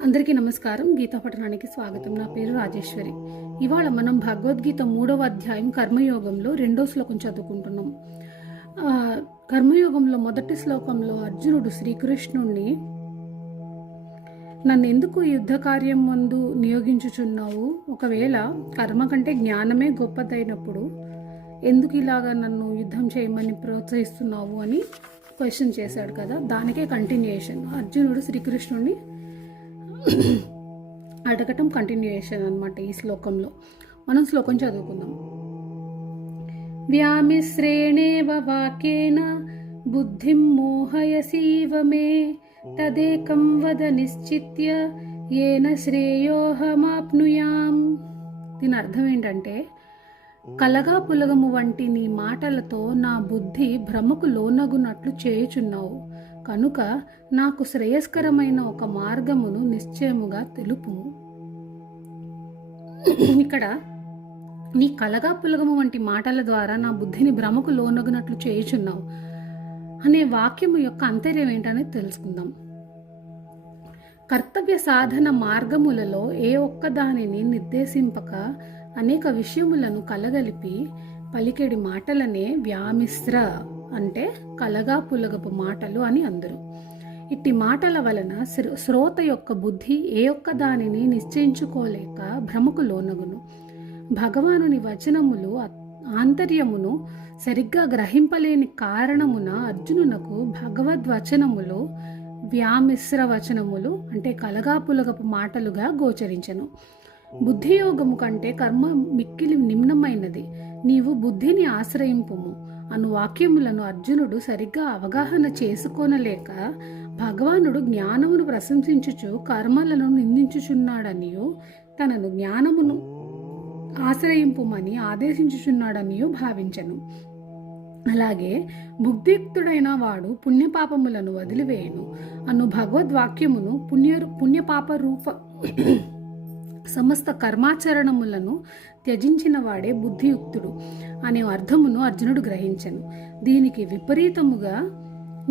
అందరికీ నమస్కారం. గీతా పఠనానికి స్వాగతం. నా పేరు రాజేశ్వరి. ఇవాళ మనం భగవద్గీత 3వ అధ్యాయం కర్మయోగంలో 2వ శ్లోకం చదువుకుంటున్నాం. కర్మయోగంలో మొదటి శ్లోకంలో అర్జునుడు శ్రీకృష్ణుణ్ణి నన్ను ఎందుకు యుద్ధ కార్యం ముందు నియోగించుచున్నావు? ఒకవేళ కర్మ కంటే జ్ఞానమే గొప్పదైనప్పుడు ఎందుకు ఇలాగా నన్ను యుద్ధం చేయమని ప్రోత్సహిస్తున్నావు అని క్వశ్చన్ చేశాడు కదా. దానికే కంటిన్యూయేషన్. అర్జునుడు శ్రీకృష్ణుడిని అడగటం కంటిన్యూయేషన్ అన్నమాట. ఈ శ్లోకంలో మనం శ్లోకం చదువుకుందాం. వ్యామిశ్రేణేవ వాక్యేన బుద్ధిం మోహయసీవ మే తదేకం వద నిశ్చిత్య ఏన శ్రేయోహమాప్నుయాం. దీని అర్థం ఏంటంటే, కలగా పులగము వంటి నీ మాటలతో నా బుద్ధి భ్రమకు లోనగునట్లు చేయుచున్నావు కనుక నాకు శ్రేయస్కరమైన ఒక మార్గమును నిశ్చయముగా తెలుపుము. ఇక్కడ నీ కలగా పులగము వంటి మాటల ద్వారా నా బుద్ధిని భ్రమకు లోనగునట్లు చేయుచున్నావు అనే వాక్యము యొక్క అంతర్యం ఏంటనేది తెలుసుకుందాం. కర్తవ్య సాధన మార్గములలో ఏ ఒక్క దానిని నిర్దేశింపక అనేక విషయములను కలగలిపి పలికేడి మాటలనే వ్యామిశ్ర అంటే కలగా పులగపు మాటలు అని అందరు. ఇట్టి మాటల వలన శ్రోత యొక్క బుద్ధి ఏ ఒక్క దానిని నిశ్చయించుకోలేక భ్రమకు లోనగును. భగవానుని వచనములు ఆంతర్యమును సరిగ్గా గ్రహింపలేని కారణమున అర్జునునకు భగవద్వచనములు వ్యామిశ్ర వచనములు అంటే కలగా పులగపు మాటలుగా గోచరించెను. బుద్ధియోగము కంటే కర్మ మిక్కిలి నిమ్నమైనది, నీవు బుద్ధిని ఆశ్రయింపుము అను వాక్యములను అర్జునుడు సరిగ్గా అవగాహన చేసుకోనలేక భగవానుడు జ్ఞానమును ప్రశంసించుచు కర్మలను నిందించుచున్నాడనియు తనను జ్ఞానమును ఆశ్రయింపుమని ఆదేశించుచున్నాడనియు భావించెను. అలాగే బుద్ధియుక్తుడైన వాడు పుణ్యపాపములను వదిలివేయను అను భగవద్వాక్యమును పుణ్యపాప రూప సమస్త కర్మాచరణములను త్యజించిన వాడే బుద్ధియుక్తుడు అనే అర్థమును అర్జునుడు గ్రహించెను. దీనికి విపరీతముగా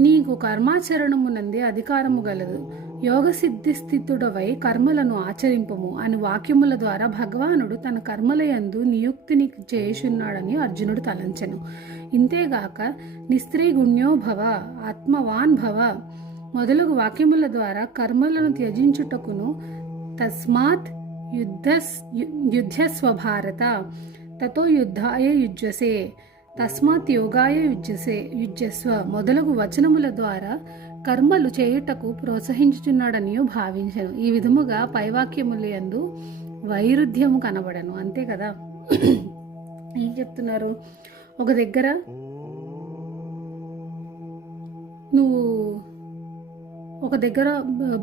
నీకు కర్మాచరణమునందే అధికారము గలదు, యోగ సిద్ధి స్థితుడవై కర్మలను ఆచరింపము అని వాక్యముల ద్వారా భగవానుడు తన కర్మలయందు నియుక్తిని చేయుచున్నాడని అర్జునుడు తలంచెను. ఇంతేగాక నిస్త్రీగుణ్యో భవ, ఆత్మవాన్ భవ మొదలగు వాక్యముల ద్వారా కర్మలను త్యజించుటకును తస్మాత్ యుద్ధస్వ భారత తతో యుద్ధాయ యుజ్యసే తస్మాత్ యోగాయ యుజ్యస్వ మొదలగు వచనముల ద్వారా కర్మలు చేయుటకు ప్రోత్సహించుచున్నాడని భావించను. ఈ విధముగా పైవాక్యములు యందు వైరుధ్యము కనబడను. అంతే కదా. ఏం చెప్తున్నారు? ఒక దగ్గర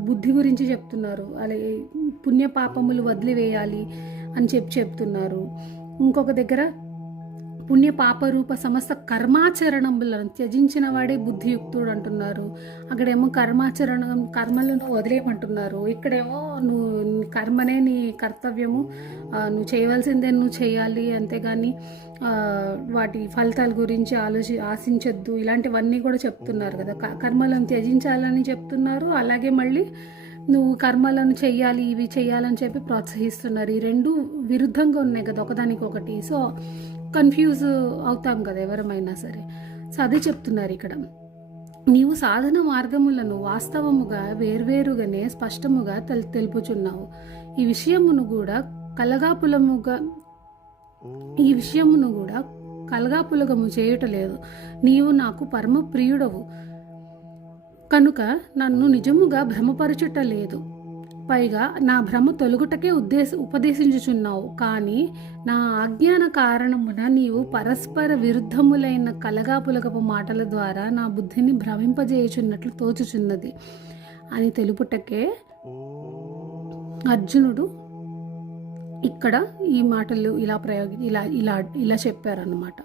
బుద్ధి గురించి చెప్తున్నారు, అలాగే పుణ్యపాపములు వదిలివేయాలి అని చెప్తున్నారు. ఇంకొక దగ్గర పుణ్యపాపరూప సమస్త కర్మాచరణములను త్యజించిన వాడే బుద్ధియుక్తుడు అంటున్నారు. అక్కడేమో కర్మలను వదిలేయమంటున్నారు. ఇక్కడేమో నువ్వు కర్మనే నీ కర్తవ్యము, నువ్వు చేయవలసిందే నువ్వు చేయాలి, అంతేగాని వాటి ఫలితాల గురించి ఆశించొద్దు, ఇలాంటివన్నీ కూడా చెప్తున్నారు కదా. కర్మలను త్యజించాలని చెప్తున్నారు, అలాగే మళ్ళీ నువ్వు కర్మలను చెయ్యాలి, ఇవి చెయ్యాలని చెప్పి ప్రోత్సహిస్తున్నారు. ఈ రెండు విరుద్ధంగా ఉన్నాయి కదా ఒకదానికొకటి. సో కన్ఫ్యూజ్ అవుతాం కదా ఎవరమైనా సరే. సో అదే చెప్తున్నారు ఇక్కడ. నీవు సాధన మార్గములను వాస్తవముగా వేర్వేరుగానే స్పష్టముగా తెలుపుచున్నావు. ఈ విషయమును కూడా కలగాపులగము చేయుటలేదు. నీవు నాకు పరమ ప్రియుడవు కనుక నన్ను నిజముగా భ్రమపరచుటలేదు. పైగా నా భ్రమ తొలగుటకే ఉపదేశించుచున్నావు. కానీ నా అజ్ఞాన కారణమున నీవు పరస్పర విరుద్ధములైన కలగాపులగపు మాటల ద్వారా నా బుద్ధిని భ్రమింపజేయుచున్నట్లు తోచుచున్నది అని తెలుపుటకే అర్జునుడు ఇక్కడ ఈ మాటలు ఇలా చెప్పారన్నమాట.